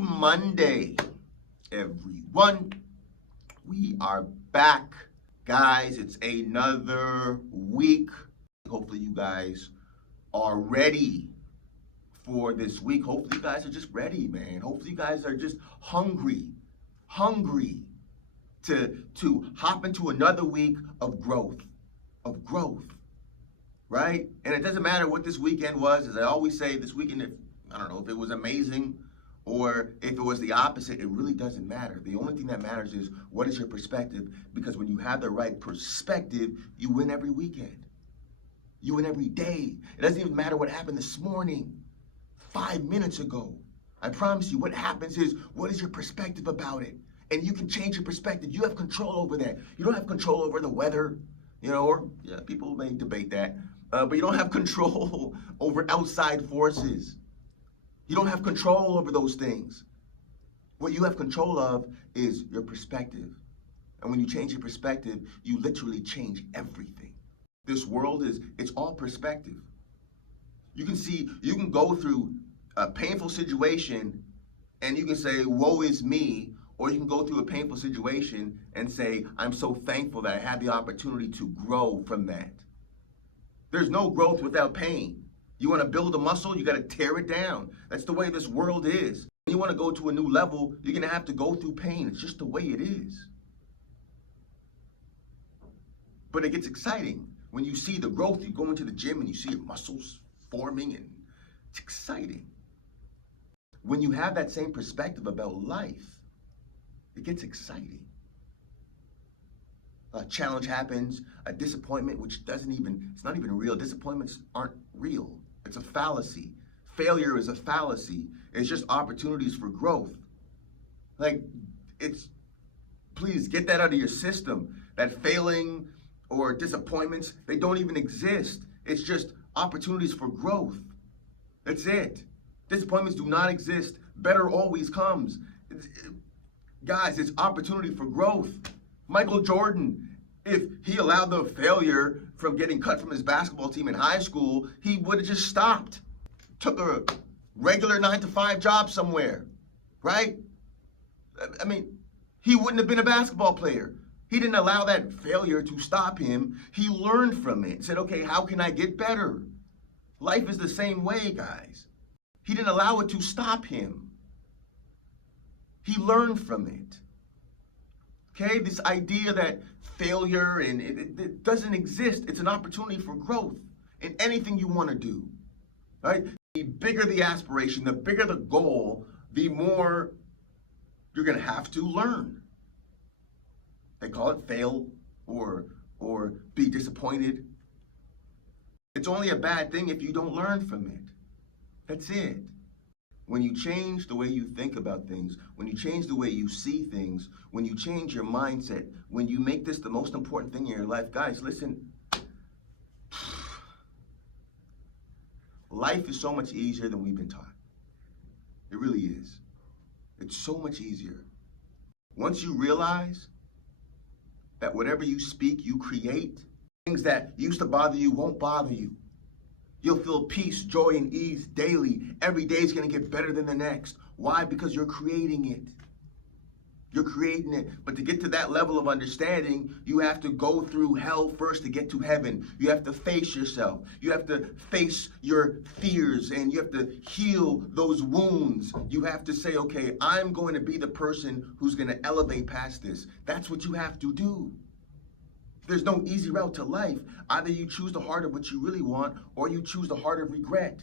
Monday, everyone. We are back. Guys, it's another week. Hopefully you guys are ready for this week. Hopefully you guys are just ready, man. Hopefully you guys are just hungry to hop into another week of growth, right? And it doesn't matter what this weekend was. As I always say, this weekend, if it was amazing or if it was the opposite, it really doesn't matter. The only thing that matters is what is your perspective, because when you have the right perspective, you win every weekend. You win every day. It doesn't even matter what happened this morning, 5 minutes ago. I promise you, what happens is, what is your perspective about it? And you can change your perspective. You have control over that. You don't have control over the weather, people may debate that, but you don't have control over outside forces. You don't have control over those things. What you have control of is your perspective. And when you change your perspective, you literally change everything. This world it's all perspective. You can go through a painful situation and you can say, woe is me, or you can go through a painful situation and say, I'm so thankful that I had the opportunity to grow from that. There's no growth without pain. You want to build a muscle, you got to tear it down. That's the way this world is. When you want to go to a new level, you're going to have to go through pain. It's just the way it is. But it gets exciting when you see the growth. You go into the gym and you see your muscles forming, and it's exciting. When you have that same perspective about life, it gets exciting. A challenge happens, a disappointment, which it's not even real. Disappointments aren't real. It's a fallacy. Failure is a fallacy. It's just opportunities for growth. Please get that out of your system. That failing or disappointments, they don't even exist. It's just opportunities for growth. That's it. Disappointments do not exist. Better always comes. Guys, it's opportunity for growth. Michael Jordan, if he allowed the failure from getting cut from his basketball team in high school, he would have just stopped. Took a regular 9-to-5 job somewhere, right? He wouldn't have been a basketball player. He didn't allow that failure to stop him. He learned from it. Said, okay, how can I get better? Life is the same way, guys. He didn't allow it to stop him. He learned from it. Okay, this idea that failure and it doesn't exist. It's an opportunity for growth in anything you want to do, right? The bigger the aspiration, the bigger the goal, the more you're going to have to learn. They call it fail or be disappointed. It's only a bad thing if you don't learn from it. That's it. When you change the way you think about things, when you change the way you see things, when you change your mindset, when you make this the most important thing in your life, guys, listen, life is so much easier than we've been taught. It really is. It's so much easier. Once you realize that whatever you speak, you create, things that used to bother you won't bother you. You'll feel peace, joy, and ease daily. Every day is going to get better than the next. Why? Because you're creating it. You're creating it. But to get to that level of understanding, you have to go through hell first to get to heaven. You have to face yourself. You have to face your fears, and you have to heal those wounds. You have to say, okay, I'm going to be the person who's going to elevate past this. That's what you have to do. There's no easy route to life. Either you choose the heart of what you really want, or you choose the heart of regret.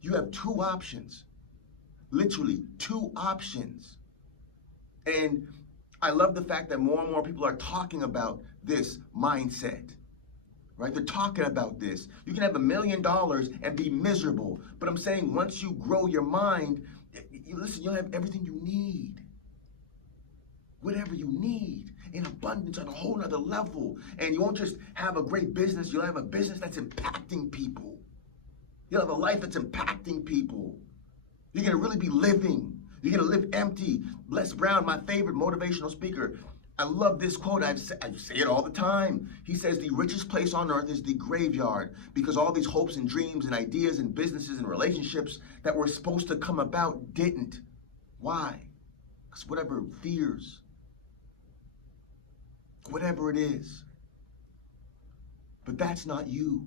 You have two options. Literally, two options. And I love the fact that more and more people are talking about this mindset, right? They're talking about this. You can have $1 million and be miserable. But I'm saying once you grow your mind, you'll have everything you need. Whatever you need in abundance on a whole nother level. And you won't just have a great business, you'll have a business that's impacting people. You'll have a life that's impacting people. You're gonna really be living. You're gonna live empty. Les Brown, my favorite motivational speaker, I love this quote. I say it all the time. He says, the richest place on earth is the graveyard, because all these hopes and dreams and ideas and businesses and relationships that were supposed to come about didn't. Why? Because whatever fears, whatever it is, but that's not you.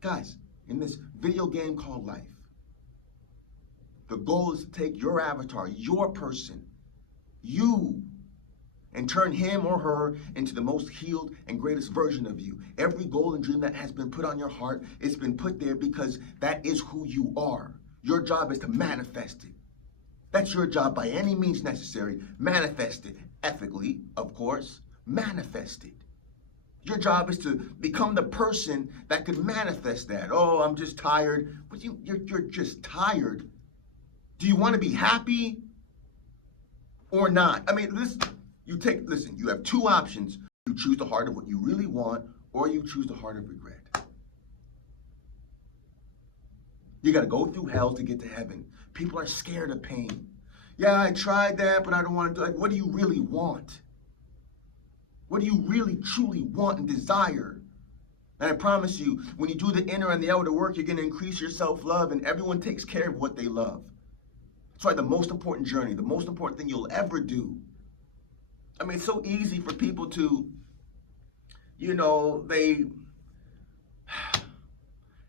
Guys, in this video game called life, the goal is to take your avatar, your person, you, and turn him or her into the most healed and greatest version of you. Every goal and dream that has been put on your heart, it's been put there because that is who you are. Your job is to manifest it. That's your job by any means necessary. Manifest it. Ethically, of course. Manifest it. Your job is to become the person that could manifest that. Oh, I'm just tired. But you're just tired. Do you want to be happy or not? I mean, listen, you have two options. You choose the heart of what you really want, or you choose the heart of regret. You got to go through hell to get to heaven. People are scared of pain. Yeah, I tried that, but I don't want to do it. Like, what do you really want? What do you really, truly want and desire? And I promise you, when you do the inner and the outer work, you're going to increase your self-love, and everyone takes care of what they love. That's why the most important journey, the most important thing you'll ever do. I mean, it's so easy for people to, they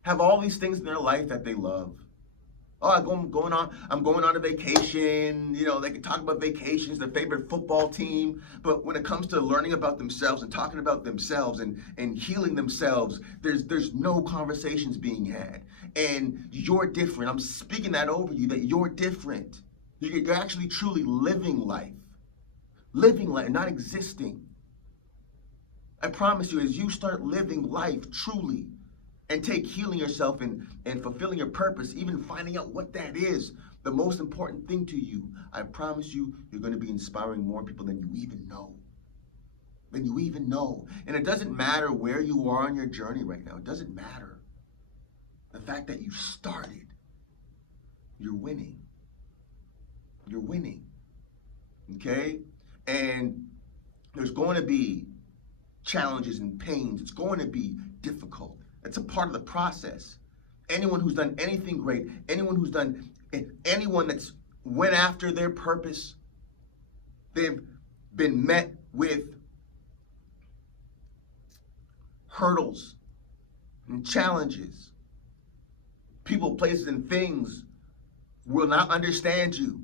have all these things in their life that they love. Oh, I'm going on a vacation. They can talk about vacations, their favorite football team. But when it comes to learning about themselves and talking about themselves and healing themselves, there's no conversations being had. And you're different. I'm speaking that over you, that you're different. You're actually truly living life. Living life, not existing. I promise you, as you start living life truly, and take healing yourself and fulfilling your purpose, even finding out what that is, the most important thing to you, I promise you, you're going to be inspiring more people than you even know. And it doesn't matter where you are on your journey right now. It doesn't matter. The fact that you started, you're winning. You're winning. Okay? And there's going to be challenges and pains. It's going to be difficult. It's a part of the process. Anyone who's done anything great, anyone that's went after their purpose, they've been met with hurdles and challenges. People, places, and things will not understand you.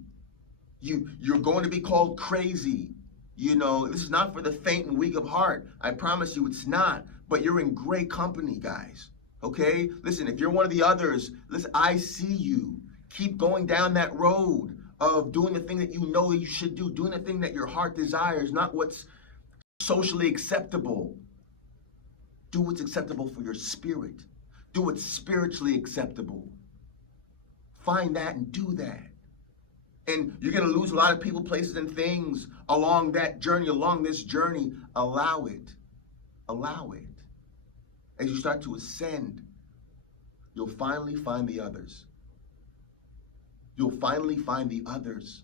You're going to be called crazy. This is not for the faint and weak of heart. I promise you it's not. But you're in great company, guys. Okay? Listen, if you're one of the others, listen, I see you. Keep going down that road of doing the thing that you know that you should do, doing the thing that your heart desires, not what's socially acceptable. Do what's acceptable for your spirit. Do what's spiritually acceptable. Find that and do that. And you're going to lose a lot of people, places, and things along that journey, along this journey. Allow it. Allow it. As you start to ascend, you'll finally find the others. You'll finally find the others.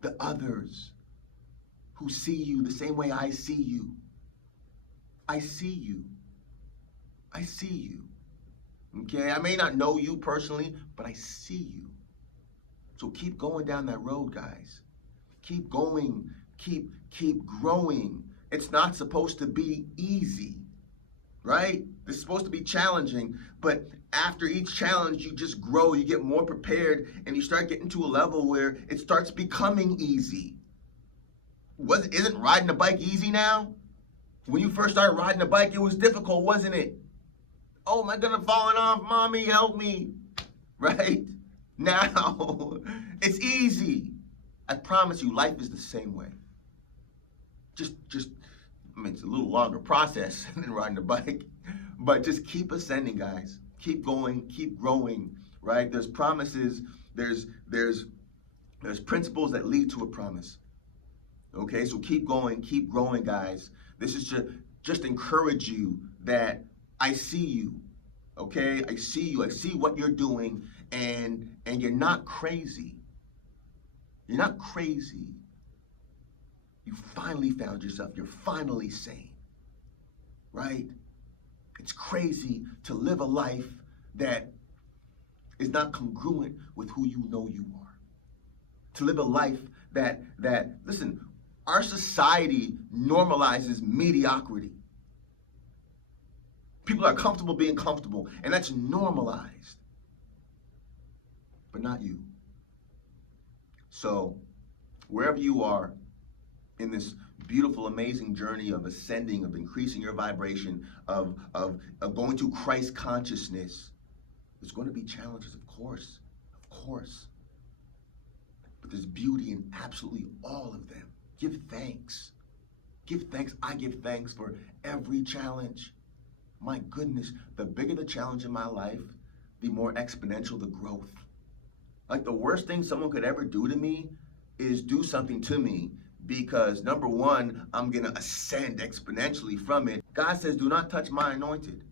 The others who see you the same way I see you. I see you. I see you. Okay? I may not know you personally, but I see you. So keep going down that road, guys. Keep going. Keep growing. It's not supposed to be easy, right? It's supposed to be challenging, but after each challenge, you just grow, you get more prepared, and you start getting to a level where it starts becoming easy. Isn't riding a bike easy now? When you first started riding a bike, it was difficult, wasn't it? Oh, am I gonna falling off? Mommy, help me. Right? Now, it's easy. I promise you, life is the same way. It's a little longer process than riding a bike, but just keep ascending, guys. Keep going, keep growing, right? There's promises, there's principles that lead to a promise. Okay, so keep going, keep growing, guys. This is to just encourage you that I see you, okay? I see you, I see what you're doing, and you're not crazy. You're not crazy. You finally found yourself. You're finally sane, right? It's crazy to live a life that is not congruent with who you know you are. To live a life that listen, our society normalizes mediocrity. People are comfortable being comfortable, and that's normalized. But not you. So, wherever you are in this beautiful, amazing journey of ascending, of increasing your vibration, of going to Christ consciousness, there's going to be challenges, of course. Of course. But there's beauty in absolutely all of them. Give thanks. Give thanks. I give thanks for every challenge. My goodness, the bigger the challenge in my life, the more exponential the growth. Like the worst thing someone could ever do to me is do something to me, because number one, I'm going to ascend exponentially from it. God says, do not touch my anointed.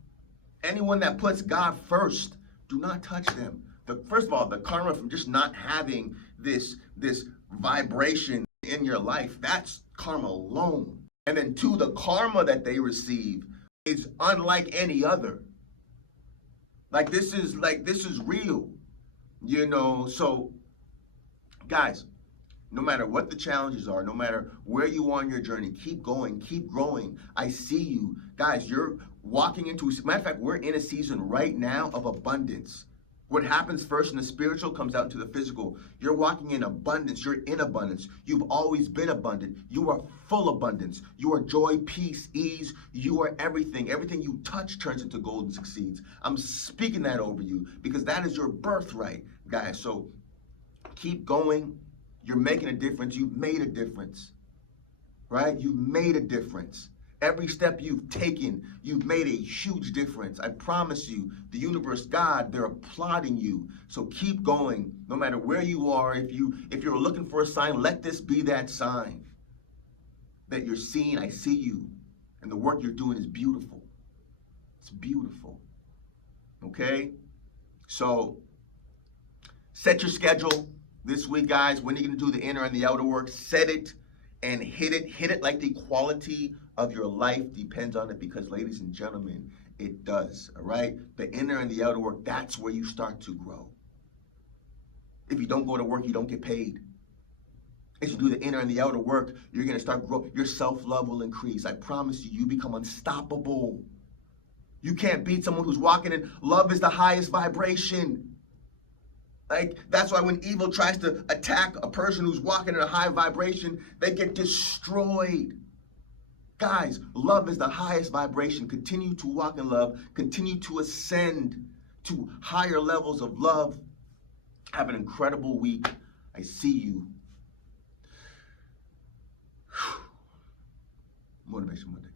Anyone that puts God first, do not touch them. First of all, the karma from just not having this vibration in your life, that's karma alone. And then two, the karma that they receive is unlike any other. Like this is real, you know. So guys, no matter what the challenges are, no matter where you are on your journey, keep going, keep growing. I see you. Guys, you're walking into, matter of fact, we're in a season right now of abundance. What happens first in the spiritual comes out into the physical. You're walking in abundance. You're in abundance. You've always been abundant. You are full abundance. You are joy, peace, ease. You are everything. Everything you touch turns into gold and succeeds. I'm speaking that over you because that is your birthright, guys. So keep going. You're making a difference. You've made a difference, right? You've made a difference. Every step you've taken, you've made a huge difference. I promise you, the universe, God, they're applauding you. So keep going, no matter where you are. If you're looking for a sign, let this be that sign that you're seeing. I see you, and the work you're doing is beautiful. It's beautiful. Okay? So set your schedule this week, guys. When you're going to do the inner and the outer work, set it and hit it. Hit it like the quality of your life depends on it, because ladies and gentlemen, it does. All right? The inner and the outer work, that's where you start to grow. If you don't go to work, you don't get paid. As you do the inner and the outer work, you're going to start growing. Your self-love will increase. I promise you, you become unstoppable. You can't beat someone who's walking in. Love is the highest vibration. Like, that's why when evil tries to attack a person who's walking in a high vibration, they get destroyed. Guys, love is the highest vibration. Continue to walk in love. Continue to ascend to higher levels of love. Have an incredible week. I see you. Motivation Mondays.